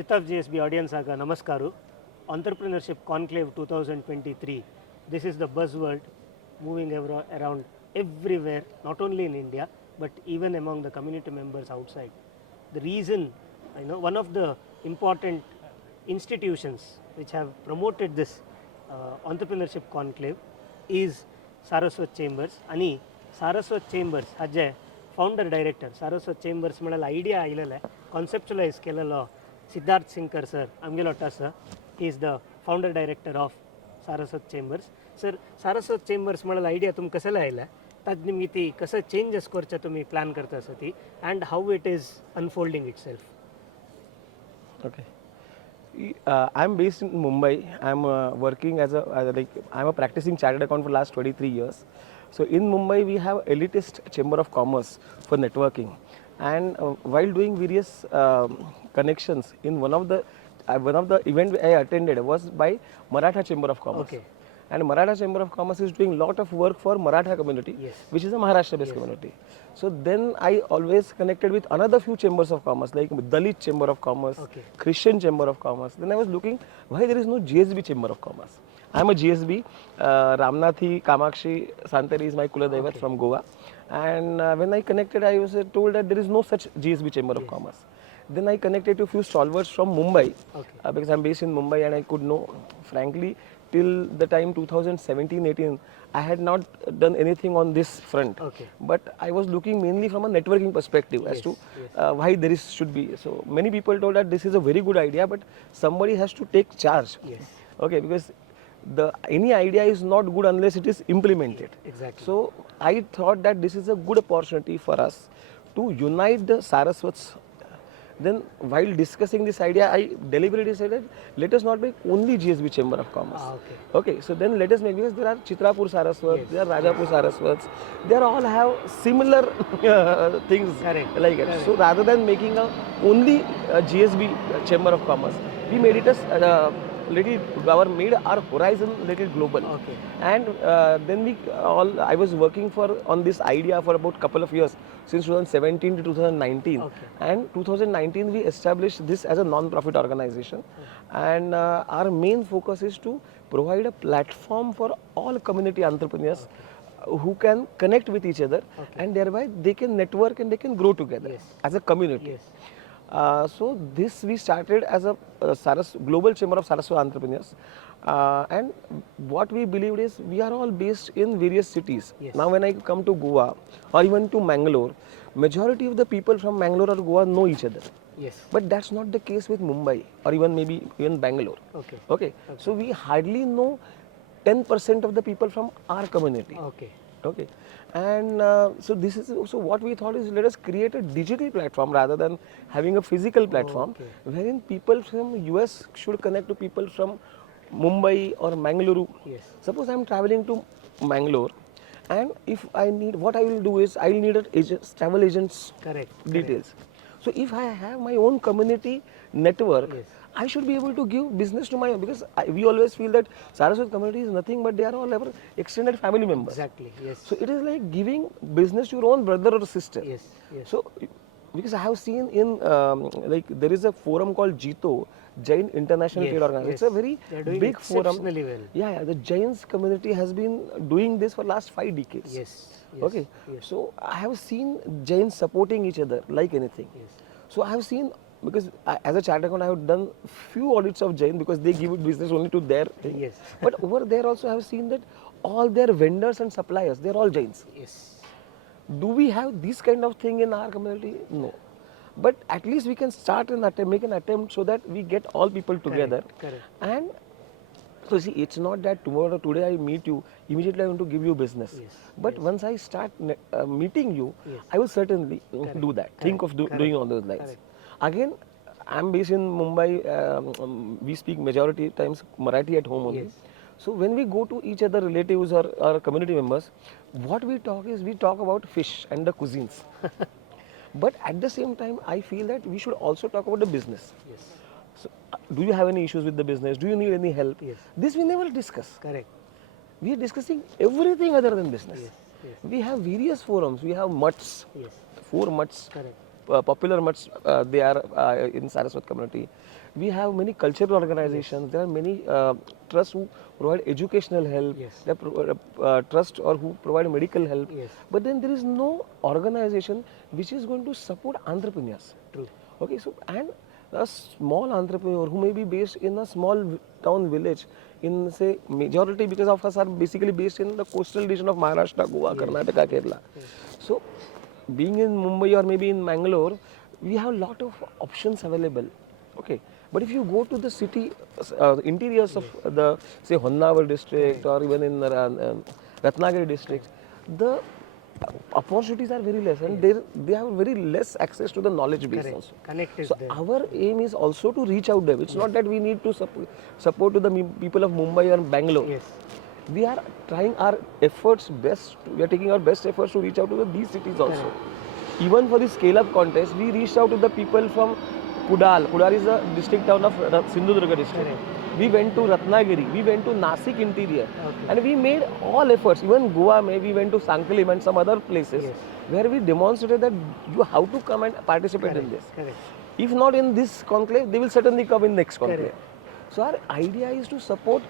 Youth of GSB audience aga namaskaru. Entrepreneurship Conclave 2023. This is the buzzword moving around everywhere, not only in India, but even among the community members outside. The reason, one of the important institutions which have promoted this entrepreneurship conclave is Saraswath Chambers. Ani Saraswath Chambers Ajay founder director Saraswath Chambers malal idea ilale conceptualize kelalo Siddharth Sinkar sir amgelota sir. He is the founder director of Saraswath Chambers. Sir, Saraswath Chambers malal idea tum kasala आयला tad nimiti kasa changes korcha तुम्ही plan करता सती and how it is unfolding itself. Okay. I'm based in Mumbai. I'm working as I'm a practicing chartered accountant for last 23 years. So in Mumbai we have elitist chamber of commerce for networking, and while doing various connections in one of the event I attended was by Maratha Chamber of Commerce. Okay. And Maratha Chamber of Commerce is doing lot of work for Maratha community, Yes. which is a Maharashtra-based community. So then I always connected with another few chambers of commerce, like Dalit Chamber of Commerce, Okay. Christian Chamber of Commerce. Then I was looking why there is no GSB Chamber of Commerce. I am a GSB. Ramnathi Kamakshi Santari is my Kuladevat from Goa. And when I connected, I was told that there is no such GSB Chamber of Commerce. Then I connected to a few stalwarts from Mumbai, because I am based in Mumbai, and I could know, frankly, till the time 2017-18, I had not done anything on this front. Okay. But I was looking mainly from a networking perspective as to why there should be. So many people told that this is a very good idea, but somebody has to take charge. Yes. Okay, because any idea is not good unless it is implemented. Exactly. So I thought that this is a good opportunity for us to unite the Saraswats. Then while discussing this idea, I deliberately said that let us not make only GSB Chamber of Commerce. Okay, so then let us make, because there are Chitrapur Saraswats, there are Rajapur Saraswats, they all have similar things. Correct. Like it. Correct. So rather than making only GSB Chamber of Commerce, we made it as made our horizon little global. Okay. And then I was working on this idea for about couple of years, since 2017 to 2019. Okay. And 2019 we established this as a non-profit organization. And our main focus is to provide a platform for all community entrepreneurs who can connect with each other, and thereby they can network and they can grow together as a community. So this we started as a Global Chamber of Saraswat Entrepreneurs, and what we believed is we are all based in various cities. Now when I come to Goa or even to Mangalore, majority of the people from Mangalore or Goa know each other. Yes. But that's not the case with Mumbai or even Bangalore. Okay. So we hardly know 10% of the people from our community. Okay. And so this is also what we thought is, let us create a digital platform rather than having a physical platform, wherein people from US should connect to people from Mumbai or Mangaluru. Suppose I am traveling to Mangalore, and if I need, what I will do is I will need travel agent's details. So if I have my own community network, I should be able to give business to my own, because we always feel that Saraswat community is nothing but they are all our extended family members. Exactly. Yes. So it is like giving business to your own brother or sister. Yes. So because I have seen in there is a forum called JITO, Jain International Trade Organization. It's a very big forum. Well. The Jains community has been doing this for last 5 decades. Okay. So I have seen Jains supporting each other like anything. So I have seen, because as a chartered accountant I have done few audits of Jain, because they give business only to their thing. But over there also I have seen that all their vendors and suppliers, they are all Jains. Do we have this kind of thing in our community? No. But at least we can start and make an attempt so that we get all people together. And so see, it's not that today I meet you, immediately I want to give you business. But once I start meeting you, I will certainly do that. Think of doing all those lines. Again, I am based in Mumbai. We speak majority times Marathi at home only. So when we go to each other relatives or community members, what we talk about fish and the cuisines. But at the same time, I feel that we should also talk about the business. So, do you have any issues with the business? Do you need any help? This we never discuss. We are discussing everything other than business. We have various forums. We have mutts, 4 mutts. popular mutts they are in Saraswat community. We have many cultural organizations. There are many trusts who provide educational help. Yes. There are trusts or who provide medical help. Yes. But then there is no organization which is going to support entrepreneurs. True. Okay, so and a small entrepreneur who may be based in a small town village, in say majority because of us are basically based in the coastal region of Maharashtra, Goa, Karnataka, Kerala. So being in Mumbai or maybe in Mangalore, we have a lot of options available. Okay, but if you go to the city interiors of the say Honnavar district or even in Ratnagiri district, the opportunities are very less and they have very less access to the knowledge base Correct. also. Connect is So there. our aim is also to reach out them. It's not that we need to support to the people of Mumbai or Bangalore. Yes. We are trying our efforts best. We are taking our best efforts to reach out to these cities also. Even for the scale-up contest, we reached out to the people from Kudal. Kudal is a district town of Sindhudurga district. Correct. We went to Ratnagiri, we went to Nasik interior, Okay. and we made all efforts. Even Goa, we went to Sankalim and some other places Yes. where we demonstrated that you have to come and participate in this. Correct. If not in this conclave, they will certainly come in next conclave. Correct. So our idea is to support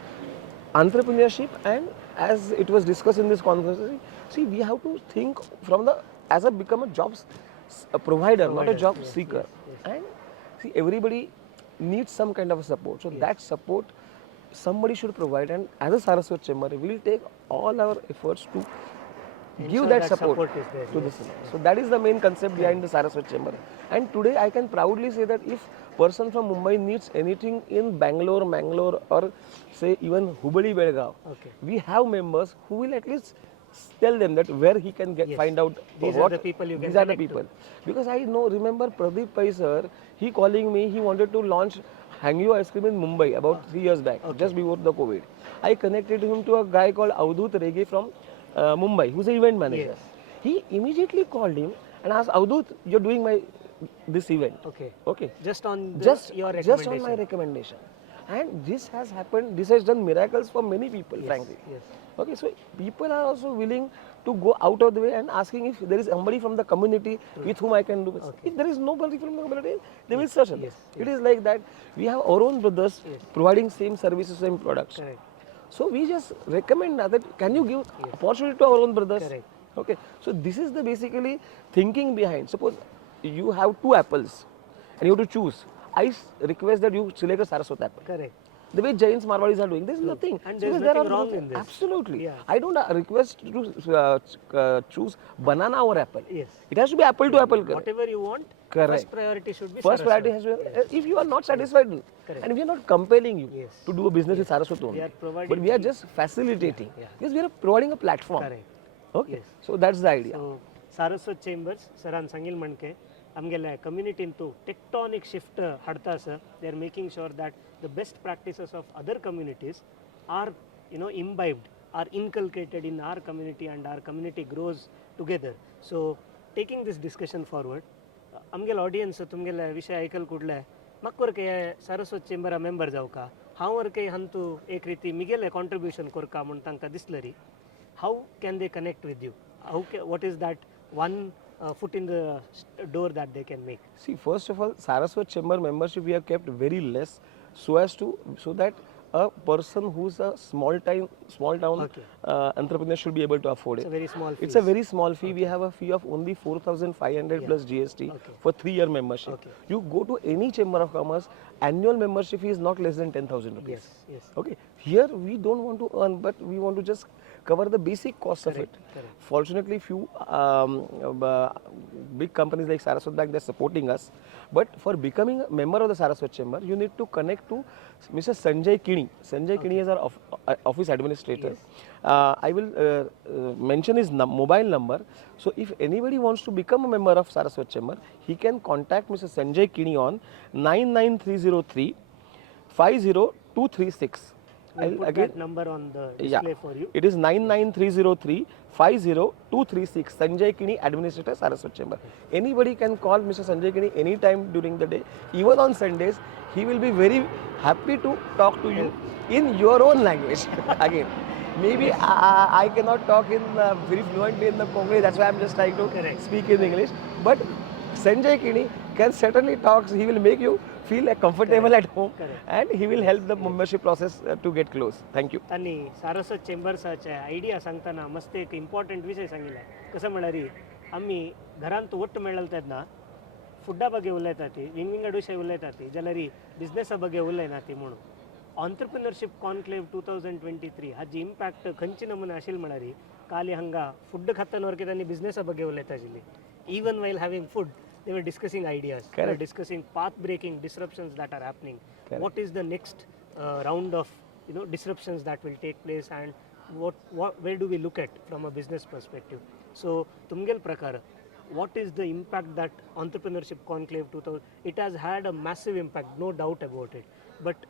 entrepreneurship, and as it was discussed in this conference, see, we have to think from the as a become a jobs provider, not a job seeker. And see, everybody needs some kind of a support. So that support somebody should provide, and as a Saraswat Chamber, we will take all our efforts to give that support is there. to the cinema. So that is the main concept behind the Saraswat Chamber. And today I can proudly say that if person from Mumbai needs anything in Mangalore or say even Hubballi, Belgaum, Okay. we have members who will at least tell them that where he can get find out These what are the people you can these are the connect to. people. Because I remember Pradeep Pai sir, he calling me, he wanted to launch Hangyu ice cream in Mumbai about 3 years back, just before the COVID. I connected him to a guy called Avdut Rege from Mumbai, who's an event manager. Yes. He immediately called him and asked, Avdut, you're doing this event. Okay. Okay. Just on your recommendation. Just on my recommendation. And this has happened, this has done miracles for many people, frankly. Yes. Okay, so people are also willing to go out of the way and asking if there is somebody from the community with whom I can do this. If there is nobody from the community, they will search. It is like that. We have our own brothers providing same services, same products. Correct. So we just recommend that can you give opportunity to our own brothers? Correct. Okay, so this is the basically thinking behind. Suppose you have 2 apples and you have to choose. I request that you select a Saraswat apple. Correct. The way Jains Marwadis are doing, there is nothing. And there's Because nothing wrong in this. Absolutely. Yeah. I don't request to choose banana or apple. Yes. It has to be apple to apple. Whatever you want, Correct. first priority should be First Saraswat. priority has to be, if you are not satisfied, and we are not compelling you to do a business with Saraswat only, We are providing but we are just facilitating. Because we are providing a platform. Correct. Okay. Yes. So that's the idea. So Saraswat Chambers, Saran Sangil Manke, Amgela community into tectonic shift Hadta, they are making sure that the best practices of other communities are imbibed, are inculcated in our community, and our community grows together. So taking this discussion forward, Amgel audience tumgela विषय ऐकल कुडले मक्कर के Saraswat Chamber member जाऊ का हावर के हंतु एक रीती मिगेले contribution कोरका म्हणून तांका दिसलरी. How can they connect with you? What is that one foot in the door that they can make? See, first of all, Saraswat Chamber membership we have kept very less so that a person who's a small town entrepreneur should be able to afford it. It's a very small fee. It's a very small fee. We have a fee of only 4,500 plus GST for 3-year membership. You go to any chamber of commerce, annual membership fee is not less than 10,000 rupees. Yes. Okay. Here we don't want to earn, but we want to just cover the basic cost of it. Fortunately, few big companies like Saraswat Bank, they're supporting us. But for becoming a member of the Saraswat Chamber, you need to connect to Mr. Sanjay Kini. Sanjay Kini is our office administrator. I will mention his mobile number. So if anybody wants to become a member of Saraswat Chamber, he can contact Mr. Sanjay Kini on 99303 50236. We'll put that number on the display for you. It is 99303 50236. Sanjay Kini, Administrator, Saraswat Chamber. Anybody can call Mr. Sanjay Kini anytime during the day, even on Sundays. He will be very happy to talk to you in your own language. Again, maybe I cannot talk in very fluently in the Congress. That's why I'm just trying to speak in English. But Sanjay Kini can certainly talk. He will make you feel like comfortable at home, and he will help the membership process to get close. Thank you. त्यांनी Saraswat चेंबर्साचे idea सांगताना मस्त एक important विषय सांगितला. कसं म्हणा री आम्ही घरांत ಒಟ್ಟು ಮೇಳಲ್ತದ್ನ ಫುಡ್ಡ ಬಗ್ಗೆ ಉಲ್ಲೇತಾತಿ ವಿಂಗಡ ವಿಷಯ ಉಲ್ಲೇತಾತಿ ಜನರಿ ಬಿಸ್ನೆಸ್ ಬಗ್ಗೆ ಉಲ್ಲೇನಾತಿ म्हणून ऑन्टरप्रिनरशिप कॉन्क्लेव 2023 हाजी इम्पॅक्ट खंयची नमुने आशिल म्हणारी काली हंगा फूड खात्यांवरती त्यांनी बिझनेस ಬಗ್ಗೆ उलयताजिल्ली. Even while having food, they were discussing ideas. They were discussing path-breaking disruptions that are happening. What is the next round of disruptions that will take place, and where do we look at from a business perspective? So, Tumgel Prakar, what is the impact that Entrepreneurship Conclave 2000? It has had a massive impact, no doubt about it. But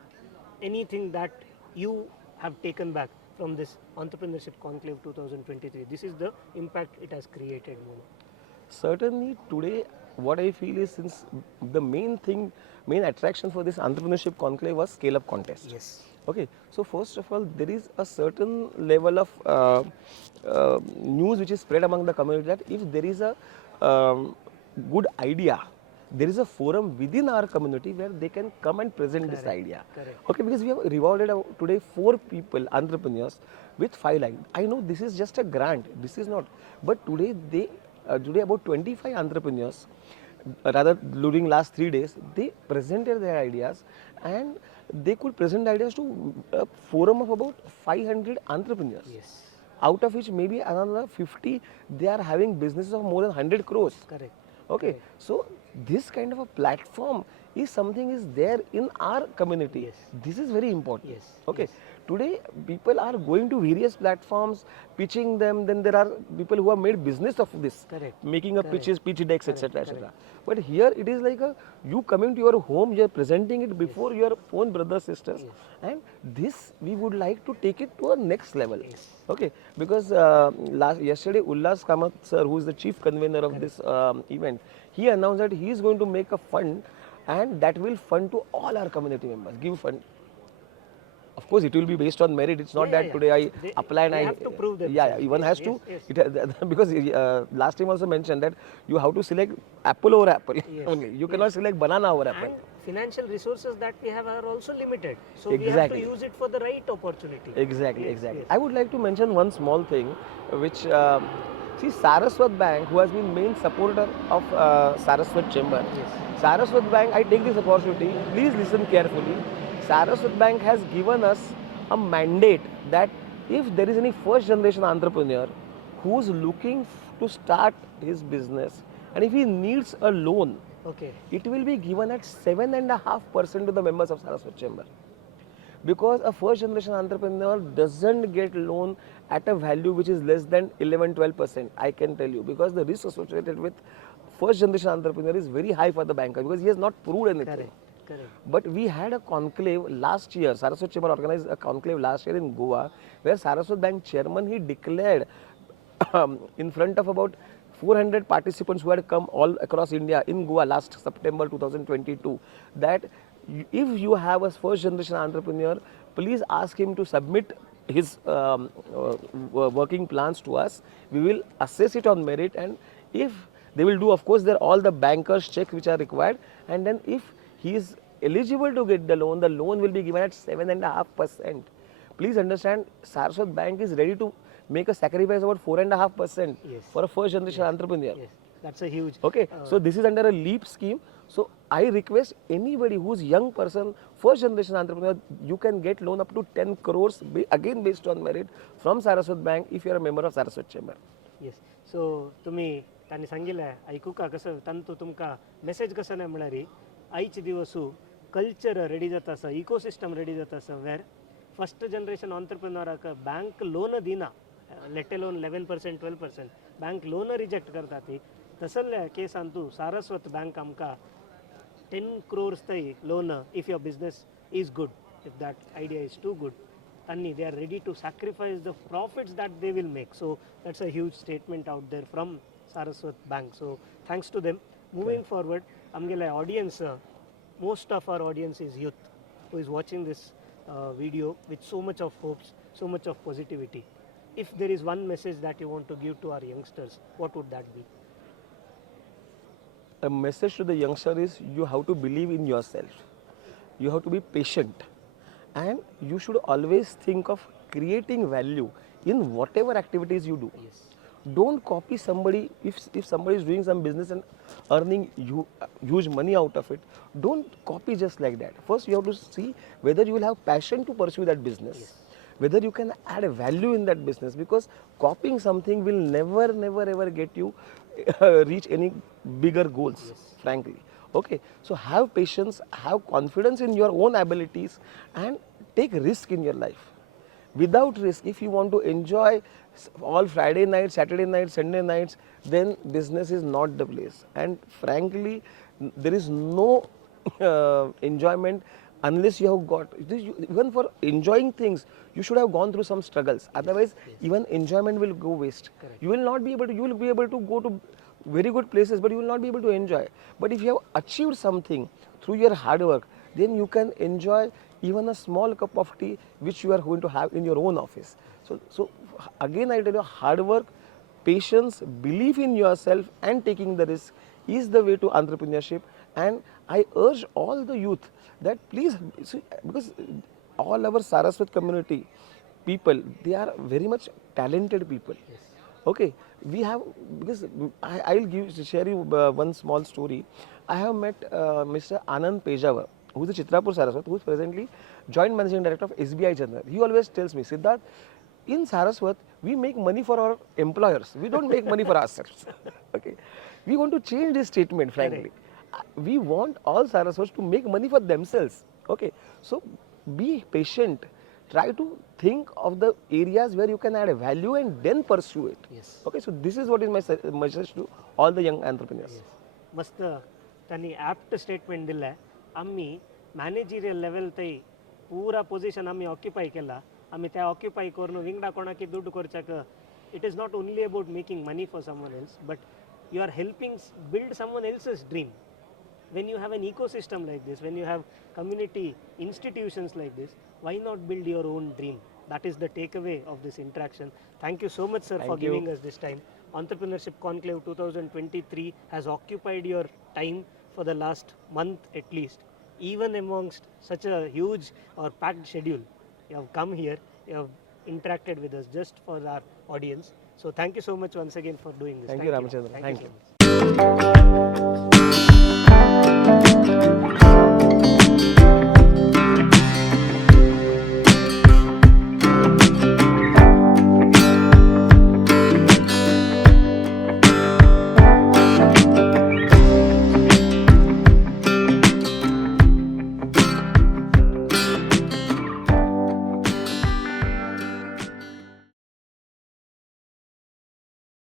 anything that you have taken back from this Entrepreneurship Conclave 2023, this is the impact it has created. Certainly today what I feel is, since the main attraction for this entrepreneurship conclave was scale up contest. Yes. Okay, so first of all there is a certain level of news which is spread among the community that if there is a good idea, there is a forum within our community where they can come and present this idea. Okay, because we have rewarded today 4 people, entrepreneurs, with 5 lakhs. I know this is just a grant, this is not, but today today about 25 entrepreneurs, rather during last 3 days, they presented their ideas, and they could present ideas to a forum of about 500 entrepreneurs. Yes. Out of which maybe another 50 they are having businesses of more than 100 crores. Correct. Okay, so this kind of a platform is something is there in our community. Yes. This is very important. Yes. Okay, today people are going to various platforms, pitching them, then there are people who have made business of this. Correct. Making a pitch decks, etc. etc. But here it is like you coming to your home, you are presenting it before your own brothers, sisters, and this we would like to take it to a next level. Okay, because yesterday Ullas Kamath sir, who is the chief convener of this event, he announced that he is going to make a fund, and that will fund to all our community members, give fund. Of course, it will be based on merit. It's not that today I apply and I have to prove that. one has to. Because last time also mentioned that you have to select apple over apple only. You cannot select banana over apple. And financial resources that we have are also limited. So we have Exactly. to use it for the right opportunity. Exactly. I would like to mention one small thing, which see, Saraswath Bank, who has been main supporter of Saraswath Chamber. Saraswath Bank, I take this opportunity. Please listen carefully. Saraswath Bank has given us a mandate that if there is any first generation entrepreneur who is looking to start his business, and if he needs a loan, Okay. it will be given at 7.5% to the members of Saraswath Chamber. Because a first generation entrepreneur doesn't get loan at a value which is less than 11-12%. I can tell you, because the risk associated with first generation entrepreneur is very high for the banker, because he has not proved anything. Correct. But we had a conclave last year. Saraswath Chamber organized a conclave last year in Goa, where Saraswath Bank chairman, he declared in front of about 400 participants who had come all across India in Goa last September 2022, that if you have a first generation entrepreneur, please ask him to submit his working plans to us. We will assess it on merit, and if they will do, of course, there are all the bankers checks which are required, and then if he is eligible to get the loan will be given at 7.5%. Please understand, Saraswath Bank is ready to make a sacrifice about 4.5% for a first generation entrepreneur. Yes, that's a huge. Okay, so this is under a LEAP scheme. So I request anybody who is young person, first generation entrepreneur, you can get loan up to 10 crores, again based on merit, from Saraswath Bank if you are a member of Saraswath Chamber. Yes. So तुम्ही त्यांनी सांगितलं ऐकू का कसं तंतु तुमका message कसं नाही मिळाली आईची दिवसू कल्चर रेडी जाता असं इकोसिस्टम रेडी जाता असं वेर फर्स्ट जनरेशन ऑन्टरप्रिनराक बँक लोन दिना लेट लोन 11% 12% बँक लोन रिजेक्ट करता ती तसल्या केसान तू सारस्वत बँक आमका 10 crores ताई loan if your business is good if that idea is too good and they are ready to sacrifice the profits that they will make. So that's a huge statement out there from Saraswath Bank. So thanks to them. Moving forward, amgela audience, most of our audience is youth who is watching this video with so much of hopes, so much of positivity. If there is one message that you want to give to our youngsters, what would that be? a message to the youngster is you have to believe in yourself. You have to be patient, and you should always think of creating value in whatever activities you do. Yes. Don't copy somebody. If somebody is doing some business and earning huge money out of it, don't copy just like that. First, you have to see whether you will have passion to pursue that business. Yes. Whether you can add a value in that business, because copying something will never ever get you reach any bigger goals. Yes. Frankly, okay. So have patience, have confidence in your own abilities, and take risk in your life. Without risk, if you want to enjoy all Friday nights, Saturday nights, Sunday nights, then business is not the place. And frankly, there is no enjoyment unless you have got even for enjoying things. You should have gone through some struggles. Otherwise, even enjoyment will go waste. Correct. You will not be able to. You will be able to go to very good places, but you will not be able to enjoy. But if you have achieved something through your hard work, then you can enjoy even a small cup of tea which you are going to have in your own office. So again, I tell you, hard work, patience, belief in yourself, and taking the risk is the way to entrepreneurship. And I urge all the youth that please, see, because all our Saraswath community people, they are very much talented people. Yes. Okay, we have, because I will share you one small story. I have met Mr. Anand Pejawar, who is a Chitrapur Saraswat, who is presently Joint Managing Director of SBI Chandra. He always tells me, Siddharth, in Saraswat, we make money for our employers. We don't make money for ourselves. Okay, we want to change this statement, frankly. We want all Saraswats to make money for themselves. Okay, so be patient. Try to think of the areas where you can add a value and then pursue it. Yes. Okay, so this is what is my message to all the young entrepreneurs. Yes. मस्त त्यांनी apt statement दिलं आम्ही managerial level ते पूरा position आम्ही occupy केला आम्ही त्या ऑक्युपाय करून विंगडा कोणाकी दुड्ड करच्याक it is not only about making money for someone else but you are helping build someone else's dream. When you have an ecosystem like this, when you have community institutions like this, why not build your own dream? That is the takeaway of this interaction. Thank you so much, sir, for giving us this time. Entrepreneurship Conclave 2023 has occupied your time for the last month at least. Even amongst such a huge or packed schedule, you have come here, you have interacted with us just for our audience. So thank you so much once again for doing this. Thank you, Ramachandra. Thank you Thank so much.